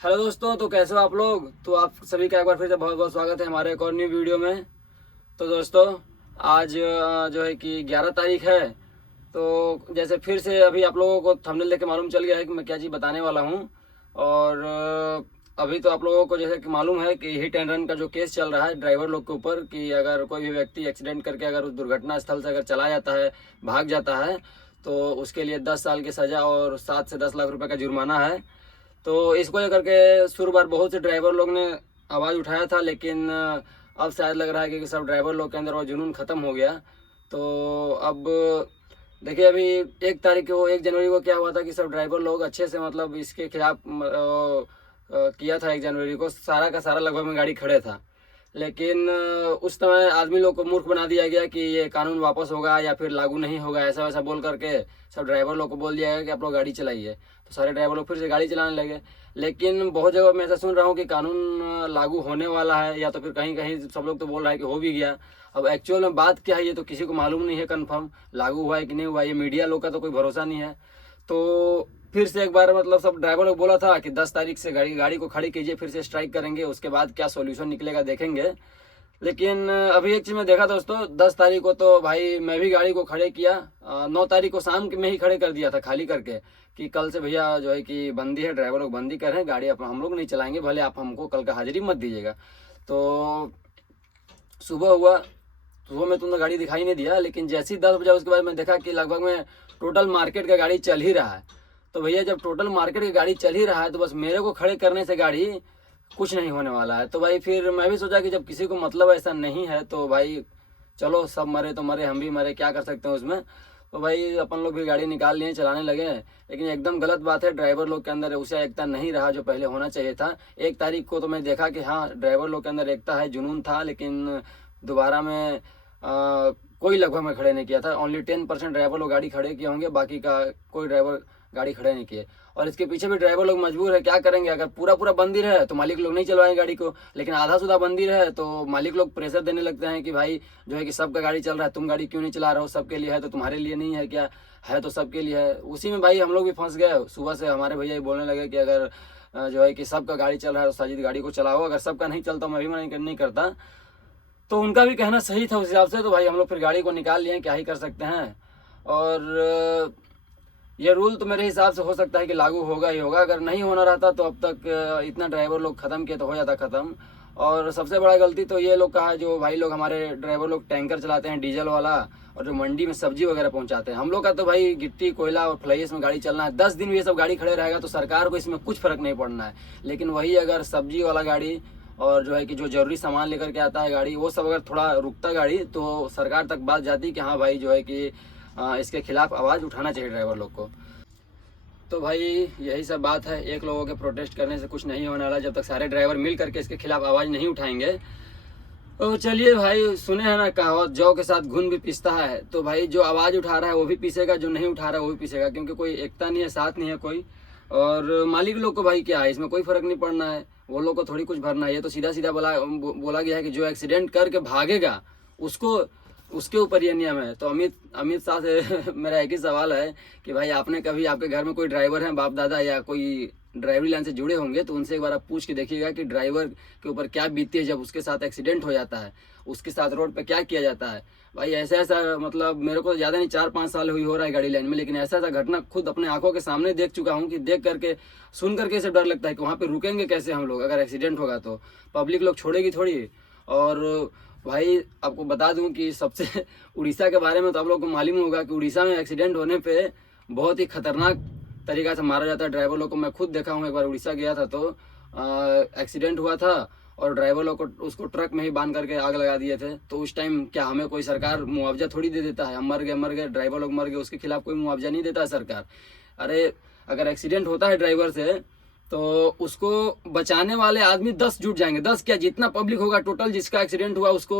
Hello दोस्तों, तो कैसे हो आप लोग। तो आप सभी का एक बार फिर से बहुत बहुत स्वागत है हमारे एक और न्यू वीडियो में। तो दोस्तों, आज जो है कि 11 तारीख है। तो जैसे फिर से अभी आप लोगों को थंबनेल देख के मालूम चल गया है कि मैं क्या चीज़ बताने वाला हूँ। और अभी तो आप लोगों को जैसे कि मालूम है कि हिट एंड रन का जो केस चल रहा है ड्राइवर लोग के ऊपर, कि अगर कोई भी व्यक्ति एक्सीडेंट करके अगर उस दुर्घटना स्थल से अगर चला जाता है, भाग जाता है, तो उसके लिए 10 साल की सज़ा और 7 से 10 लाख रुपए का जुर्माना है। तो इसको लेकर के शुरू बार बहुत से ड्राइवर लोग ने आवाज़ उठाया था, लेकिन अब शायद लग रहा है कि सब ड्राइवर लोग के अंदर वो जुनून ख़त्म हो गया। तो अब देखिए, अभी 1 जनवरी को क्या हुआ था कि सब ड्राइवर लोग अच्छे से मतलब इसके खिलाफ किया था। 1 जनवरी को सारा का सारा लगभग में गाड़ी खड़े था, लेकिन उस समय आदमी लोग को मूर्ख बना दिया गया कि ये कानून वापस होगा या फिर लागू नहीं होगा, ऐसा वैसा बोल करके सब ड्राइवर लोग को बोल दिया गया कि आप लोग गाड़ी चलाइए। तो सारे ड्राइवर लोग फिर से गाड़ी चलाने लगे। लेकिन बहुत जगह मैं ऐसा सुन रहा हूँ कि कानून लागू होने वाला है, या तो फिर कहीं कहीं सब लोग तो बोल रहा है कि हो भी गया। अब एक्चुअल में बात क्या है ये तो किसी को मालूम नहीं है कंफर्म लागू हुआ है कि नहीं हुआ। ये मीडिया लोग का तो कोई भरोसा नहीं है। तो फिर से एक बार मतलब सब ड्राइवर लोग बोला था कि 10 तारीख से गाड़ी को खड़ी कीजिए, फिर से स्ट्राइक करेंगे, उसके बाद क्या सॉल्यूशन निकलेगा देखेंगे। लेकिन अभी एक चीज़ मैं देखा दोस्तों, 10 तारीख को तो भाई मैं भी गाड़ी को खड़े किया। 9 तारीख को शाम में ही खड़े कर दिया था खाली करके, कि कल से भैया जो है कि बंदी है, ड्राइवर लोग बंदी कर रहे हैं, गाड़ी हम लोग नहीं चलाएंगे, भले आप हमको कल का हाजिरी मत दीजिएगा। तो सुबह हुआ, सुबह में तुमने गाड़ी दिखाई नहीं दिया, लेकिन जैसे ही 10 बजा उसके बाद मैं देखा कि लगभग में टोटल मार्केट का गाड़ी चल ही रहा है। तो भैया जब टोटल मार्केट की गाड़ी चल ही रहा है तो बस मेरे को खड़े करने से गाड़ी कुछ नहीं होने वाला है। तो भाई फिर मैं भी सोचा कि जब किसी को मतलब ऐसा नहीं है तो भाई चलो, सब मरे तो मरे, हम भी मरे, क्या कर सकते हैं उसमें। तो भाई अपन लोग भी गाड़ी निकाल लिए, चलाने लगे। लेकिन एकदम गलत बात है, ड्राइवर लोग के अंदर उसे एकता नहीं रहा जो पहले होना चाहिए था। 1 तारीख को तो मैं देखा कि हाँ, ड्राइवर लोग के अंदर एकता है, जुनून था, लेकिन दोबारा में कोई लगभग में खड़े नहीं किया था। ओनली 10% ड्राइवर लोग गाड़ी खड़े किए होंगे, बाकी का कोई ड्राइवर गाड़ी खड़े नहीं किए। और इसके पीछे भी ड्राइवर लोग मजबूर है, क्या करेंगे। अगर पूरा पूरा बंदी रहे तो मालिक लोग नहीं चलवाएंगे गाड़ी को, लेकिन आधा सुधा बंदी रहे तो मालिक लोग प्रेशर देने लगते हैं कि भाई जो है कि सबका गाड़ी चल रहा है, तुम गाड़ी क्यों नहीं चला रहे हो, सबके लिए है तो तुम्हारे लिए नहीं है क्या, है तो सबके लिए है। उसी में भाई हम लोग भी फंस गए। सुबह से हमारे भैया बोलने लगे कि अगर जो है कि सबका गाड़ी चल रहा है तो साजिद गाड़ी को चलाओ, अगर सबका नहीं चलता मैं भी मना नहीं करता। तो उनका भी कहना सही था उस हिसाब से। तो भाई हम लोग फिर गाड़ी को निकाल लिए, क्या ही कर सकते हैं। और ये रूल तो मेरे हिसाब से हो सकता है कि लागू होगा ही होगा। अगर नहीं होना रहता तो अब तक इतना ड्राइवर लोग ख़त्म किए तो हो जाता ख़त्म। और सबसे बड़ा गलती तो ये लोग का है, जो भाई लोग हमारे ड्राइवर लोग टैंकर चलाते हैं डीजल वाला, और जो मंडी में सब्जी वगैरह पहुंचाते हैं। हम लोग का तो भाई गिट्टी कोयला और फ्लाइस में गाड़ी चलना है, 10 दिन भी ये सब गाड़ी खड़े रहेगा तो सरकार को इसमें कुछ फ़र्क नहीं पड़ना है। लेकिन वही अगर सब्जी वाला गाड़ी और जो है कि जो जरूरी सामान लेकर के आता है गाड़ी, वो सब अगर थोड़ा रुकता गाड़ी तो सरकार तक बात जाती कि हाँ भाई जो है कि इसके खिलाफ आवाज़ उठाना चाहिए ड्राइवर लोग को। तो भाई यही सब बात है, एक लोगों के प्रोटेस्ट करने से कुछ नहीं होने वाला जब तक सारे ड्राइवर मिल करके इसके खिलाफ आवाज़ नहीं उठाएंगे। तो चलिए भाई, सुने हैं ना कहावत, जौ के साथ घुन भी पिसता है। तो भाई जो आवाज़ उठा रहा है वो भी पीसेगा, जो नहीं उठा रहा है वो भी पीसेगा, क्योंकि कोई एकता नहीं है, साथ नहीं है कोई। और मालिक लोग को भाई क्या है, इसमें कोई फर्क नहीं पड़ना है, वो लोग को थोड़ी कुछ भरना है। ये तो सीधा सीधा बोला गया है कि जो एक्सीडेंट करके भागेगा उसको, उसके ऊपर ये नियम है। तो अमित शाह से मेरा एक ही सवाल है कि भाई आपने कभी, आपके घर में कोई ड्राइवर है, बाप दादा या कोई ड्राइवरी लाइन से जुड़े होंगे, तो उनसे एक बार आप पूछ के देखिएगा कि ड्राइवर के ऊपर क्या बीतती है जब उसके साथ एक्सीडेंट हो जाता है, उसके साथ रोड पे क्या किया जाता है। भाई ऐसा ऐसा, मतलब मेरे को ज़्यादा नहीं 4-5 साल हुई हो रहा है गाड़ी लाइन में, लेकिन ऐसा ऐसा घटना खुद अपने आंखों के सामने देख चुका हूँ कि देख करके, सुन करके से डर लगता है कि वहाँ पे रुकेंगे कैसे हम लोग, अगर एक्सीडेंट होगा तो पब्लिक लोग छोड़ेगी थोड़ी। और भाई आपको बता दूं कि सबसे उड़ीसा के बारे में तो आप लोग को मालूम होगा कि उड़ीसा में एक्सीडेंट होने पे बहुत ही खतरनाक तरीका से मारा जाता है ड्राइवर लोग को। मैं खुद देखा हूँ, एक बार उड़ीसा गया था तो एक्सीडेंट हुआ था और ड्राइवर लोग को उसको ट्रक में ही बांध करके आग लगा दिए थे। तो उस टाइम क्या हमें कोई सरकार मुआवजा थोड़ी दे देता है, हम मर गए, ड्राइवर लोग मर गए, उसके खिलाफ कोई मुआवजा नहीं देता है सरकार। अरे अगर एक्सीडेंट होता है ड्राइवर से तो उसको बचाने वाले आदमी 10 जुट जाएंगे, 10 क्या, जितना पब्लिक होगा टोटल जिसका एक्सीडेंट हुआ उसको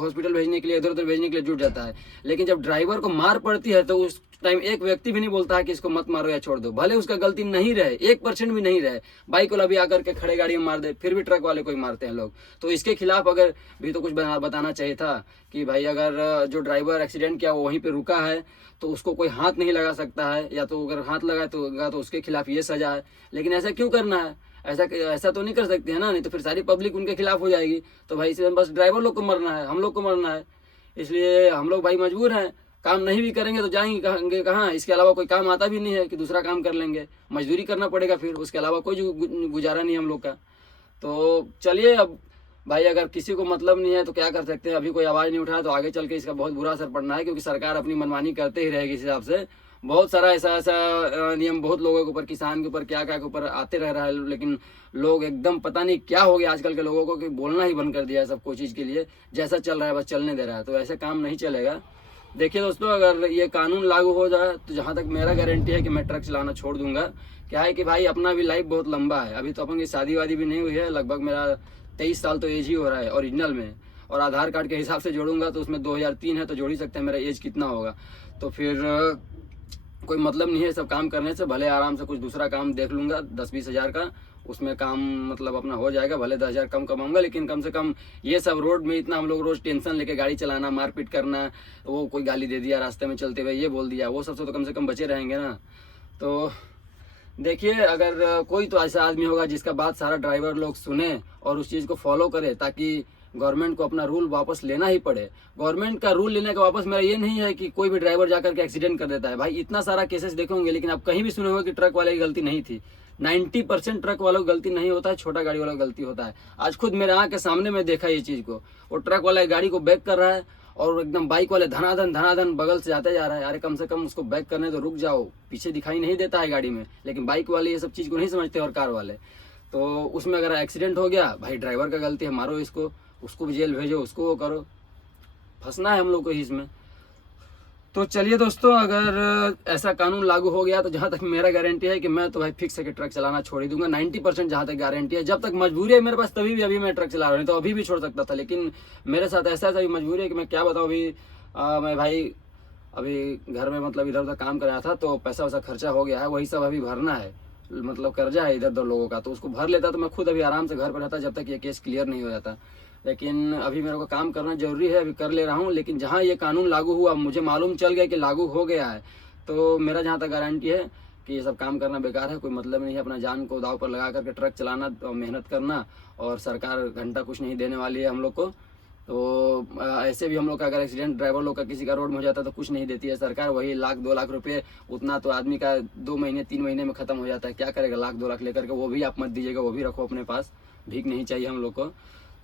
हॉस्पिटल भेजने के लिए, इधर उधर भेजने के लिए जुट जाता है। लेकिन जब ड्राइवर को मार पड़ती है तो उस टाइम एक व्यक्ति भी नहीं बोलता है कि इसको मत मारो या छोड़ दो, भले उसका गलती नहीं रहे, 1% भी नहीं रहे। बाइक वाला भी आकर के खड़े गाड़ी में मार दे, फिर भी ट्रक वाले को ही मारते हैं लोग। तो इसके खिलाफ अगर भी तो कुछ बताना चाहिए था कि भाई अगर जो ड्राइवर एक्सीडेंट किया वो वहीं पे रुका है तो उसको कोई हाथ नहीं लगा सकता है, या तो अगर हाथ लगा तो उसके खिलाफ ये सजा है। लेकिन ऐसा क्यों करना है, ऐसा ऐसा तो नहीं कर सकते हैं ना, नहीं तो फिर सारी पब्लिक उनके खिलाफ हो जाएगी। तो भाई इसमें बस ड्राइवर लोग को मरना है, हम लोग को मरना है। इसलिए हम लोग भाई मजबूर हैं, काम नहीं भी करेंगे तो जाएंगे कहाँ, इसके अलावा कोई काम आता भी नहीं है कि दूसरा काम कर लेंगे, मजदूरी करना पड़ेगा फिर, उसके अलावा कोई गुजारा नहीं हम लोग का। तो चलिए अब भाई अगर किसी को मतलब नहीं है तो क्या कर सकते हैं, अभी कोई आवाज़ नहीं उठाया तो आगे चल के इसका बहुत बुरा असर पड़ना है, क्योंकि सरकार अपनी मनमानी करते ही रहेगी। इस हिसाब से बहुत सारा ऐसा नियम बहुत लोगों के ऊपर, किसान के ऊपर, क्या क्या के ऊपर आते रह रहा है, लेकिन लोग एकदम पता नहीं क्या हो गया आजकल के लोगों को कि बोलना ही बंद कर दिया है सब कोई चीज़ के लिए, जैसा चल रहा है बस चलने दे रहा है। तो ऐसे काम नहीं चलेगा। देखिए दोस्तों, अगर ये कानून लागू हो जाए तो जहाँ तक मेरा गारंटी है कि मैं ट्रक चलाना छोड़ दूंगा। क्या है कि भाई अपना भी लाइफ बहुत लंबा है, अभी तो अपन की शादी वादी भी नहीं हुई है, लगभग मेरा 23 साल तो एज ही हो रहा है ओरिजिनल में, और आधार कार्ड के हिसाब से जोड़ूंगा तो उसमें 2003 है, तो जोड़ ही सकते हैं मेरा एज कितना होगा। तो फिर कोई मतलब नहीं है सब काम करने से, भले आराम से कुछ दूसरा काम देख लूंगा 10-20 हज़ार का, उसमें काम मतलब अपना हो जाएगा, भले 10 हज़ार कम कमाऊंगा, लेकिन कम से कम ये सब रोड में इतना हम लोग रोज टेंशन लेके गाड़ी चलाना, मारपीट करना, वो कोई गाली दे दिया रास्ते में चलते हुए, ये बोल दिया, वो सब से कम बचे रहेंगे ना। तो देखिए अगर कोई तो ऐसा आदमी होगा जिसका बात सारा ड्राइवर लोग सुने और उस चीज़ को फॉलो करे, ताकि गवर्नमेंट को अपना रूल वापस लेना ही पड़े। गवर्नमेंट का रूल लेने का वापस मेरा ये नहीं है कि कोई भी ड्राइवर जाकर के एक्सीडेंट कर देता है। भाई इतना सारा केसेस देखे होंगे, लेकिन आप कहीं भी सुने होंगे कि ट्रक वाले की गलती नहीं थी। 90% ट्रक वालों की गलती नहीं होता है, छोटा गाड़ी वालों की गलती होता है। आज खुद मेरे आँख के सामने में देखा ये चीज़ को, वो ट्रक वाला गाड़ी को बैक कर रहा है और एकदम बाइक वाले धनाधन बगल से जाते जा रहा है। अरे कम से कम उसको बैक करने तो रुक जाओ, पीछे दिखाई नहीं देता है गाड़ी में, लेकिन बाइक वाले ये सब चीज़ को नहीं समझते और कार वाले। तो उसमें अगर एक्सीडेंट हो गया, भाई ड्राइवर का गलती है, मारो इसको, उसको भी जेल भेजो, उसको वो करो, फंसना है हम लोग को ही इसमें। तो चलिए दोस्तों, अगर ऐसा कानून लागू हो गया तो जहाँ तक मेरा गारंटी है कि मैं तो भाई फिक्स है कि ट्रक चलाना छोड़ ही दूंगा। 90% जहाँ तक गारंटी है, जब तक मजबूरी है मेरे पास तभी भी अभी मैं ट्रक चला रहा हूँ, तो अभी भी छोड़ सकता था, लेकिन मेरे साथ ऐसा भी मजबूरी है कि मैं क्या बताऊँ। अभी मैं भाई अभी घर में मतलब इधर उधर काम कर रहा था, तो पैसा वैसा खर्चा हो गया है, वही सब अभी भरना है, मतलब कर्जा है इधर उधर लोगों का, तो उसको भर लेता तो मैं खुद अभी आराम से घर पर रहता जब तक ये केस क्लियर नहीं हो जाता। लेकिन अभी मेरे को काम करना जरूरी है, अभी कर ले रहा हूँ। लेकिन जहाँ ये कानून लागू हुआ, मुझे मालूम चल गया कि लागू हो गया है, तो मेरा जहाँ तक गारंटी है कि ये सब काम करना बेकार है, कोई मतलब नहीं है। अपना जान को दाव पर लगा करके ट्रक चलाना और मेहनत करना, और सरकार घंटा कुछ नहीं देने वाली है हम लोग को। तो ऐसे भी हम लोग का अगर एक्सीडेंट ड्राइवर लोग का किसी का रोड में हो जाता है तो कुछ नहीं देती है सरकार, वही 1-2 लाख रुपए, उतना तो आदमी का 2 महीने 3 महीने में ख़त्म हो जाता है। क्या करेगा 1-2 लाख लेकर के, वो भी आप मत दीजिएगा, वो भी रखो अपने पास, भीख नहीं चाहिए हम लोग को।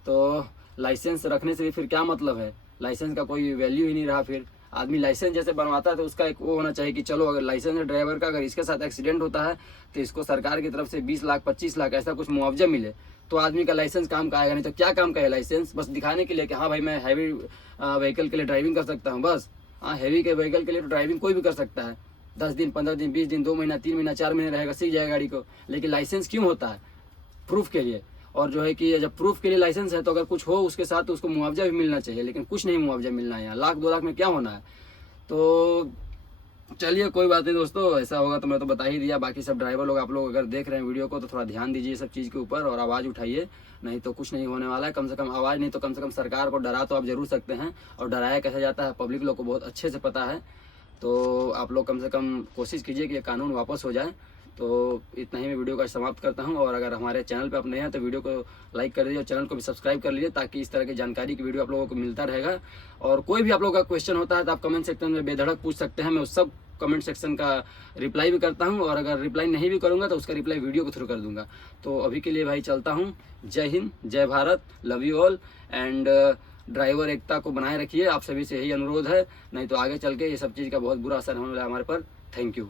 तो लाइसेंस रखने से भी फिर क्या मतलब है, लाइसेंस का कोई वैल्यू ही नहीं रहा। फिर आदमी लाइसेंस जैसे बनवाता है तो उसका एक वो होना चाहिए कि चलो अगर लाइसेंस है ड्राइवर का, अगर इसके साथ एक्सीडेंट होता है तो इसको सरकार की तरफ से 20 लाख 25 लाख ऐसा कुछ मुआवजा मिले, तो आदमी का लाइसेंस काम का आएगा। नहीं तो क्या काम का है लाइसेंस, बस दिखाने के लिए कि हाँ भाई मैं हैवी व्हीकल के लिए ड्राइविंग कर सकता हूँ बस। हाँ, हैवी के व्हीकल के लिए तो ड्राइविंग कोई भी कर सकता है, 10 दिन 15 दिन 20 दिन 2 महीना 3 महीना 4 महीने रहेगा, सीख जाएगा गाड़ी को। लेकिन लाइसेंस क्यों होता है, प्रूफ के लिए। और जो है कि जब प्रूफ के लिए लाइसेंस है तो अगर कुछ हो उसके साथ तो उसको मुआवजा भी मिलना चाहिए, लेकिन कुछ नहीं मुआवजा मिलना है यहाँ, 1-2 लाख में क्या होना है। तो चलिए कोई बात नहीं दोस्तों, ऐसा होगा तो मैं तो बता ही दिया। बाकी सब ड्राइवर लोग, आप लोग अगर देख रहे हैं वीडियो को तो थोड़ा ध्यान दीजिए सब चीज़ के ऊपर और आवाज़ उठाइए, नहीं तो कुछ नहीं होने वाला है। कम से कम आवाज़ नहीं तो कम से कम सरकार को डरा तो आप जरूर सकते हैं, और डराया कैसे जाता है पब्लिक लोग को बहुत अच्छे से पता है। तो आप लोग कम से कम कोशिश कीजिए कि ये कानून वापस हो जाए। तो इतना ही मैं वीडियो का समाप्त करता हूं, और अगर हमारे चैनल पे आप नए हैं तो वीडियो को लाइक कर दीजिए और चैनल को भी सब्सक्राइब कर लीजिए, ताकि इस तरह की जानकारी की वीडियो आप लोगों को मिलता रहेगा। और कोई भी आप लोगों का क्वेश्चन होता है तो आप कमेंट सेक्शन में बेधड़क पूछ सकते हैं, मैं उस सब कमेंट सेक्शन का रिप्लाई भी करता हूं, और अगर रिप्लाई नहीं भी करूंगा तो उसका रिप्लाई वीडियो के थ्रू कर दूंगा। तो अभी के लिए भाई चलता हूं, जय हिंद, जय भारत, love you all, and driver एकता को बनाए रखिए, आप सभी से यही अनुरोध है, नहीं तो आगे चल के ये सब चीज़ का बहुत बुरा असर होने वाला है हमारे पर। Thank you.